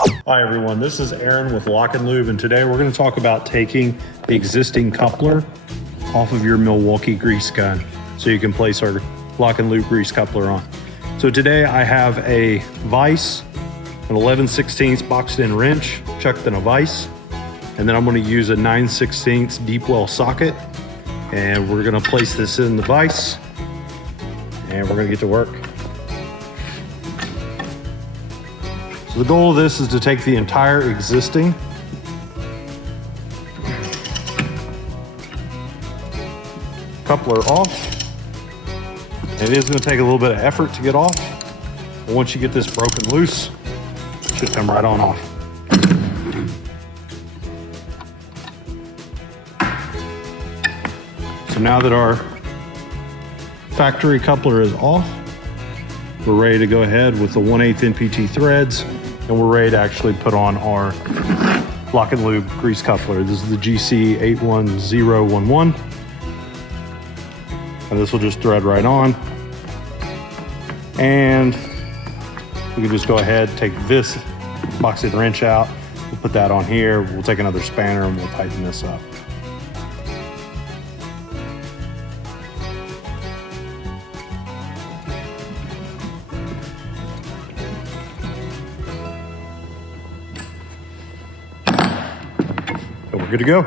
Hi everyone, this is Aaron with LockNLube, and today we're going to talk about taking the existing coupler off of your Milwaukee Grease Gun so you can place our LockNLube Grease Coupler on. So today I have a vise, an 11/16 boxed in wrench chucked in a vise, and then I'm going to use a 9/16 deep well socket, and we're going to place this in the vise and we're going to get to work. So the goal of this is to take the entire existing coupler off. It is going to take a little bit of effort to get off, but once you get this broken loose, it should come right on off. So now that our factory coupler is off, we're ready to go ahead with the 1/8 NPT threads, and we're ready to actually put on our LockNLube Grease Coupler. This is the GC81011. And this will just thread right on. And we can just go ahead, take this box and wrench out. We'll put that on here. We'll take another spanner and we'll tighten this up. So we're good to go.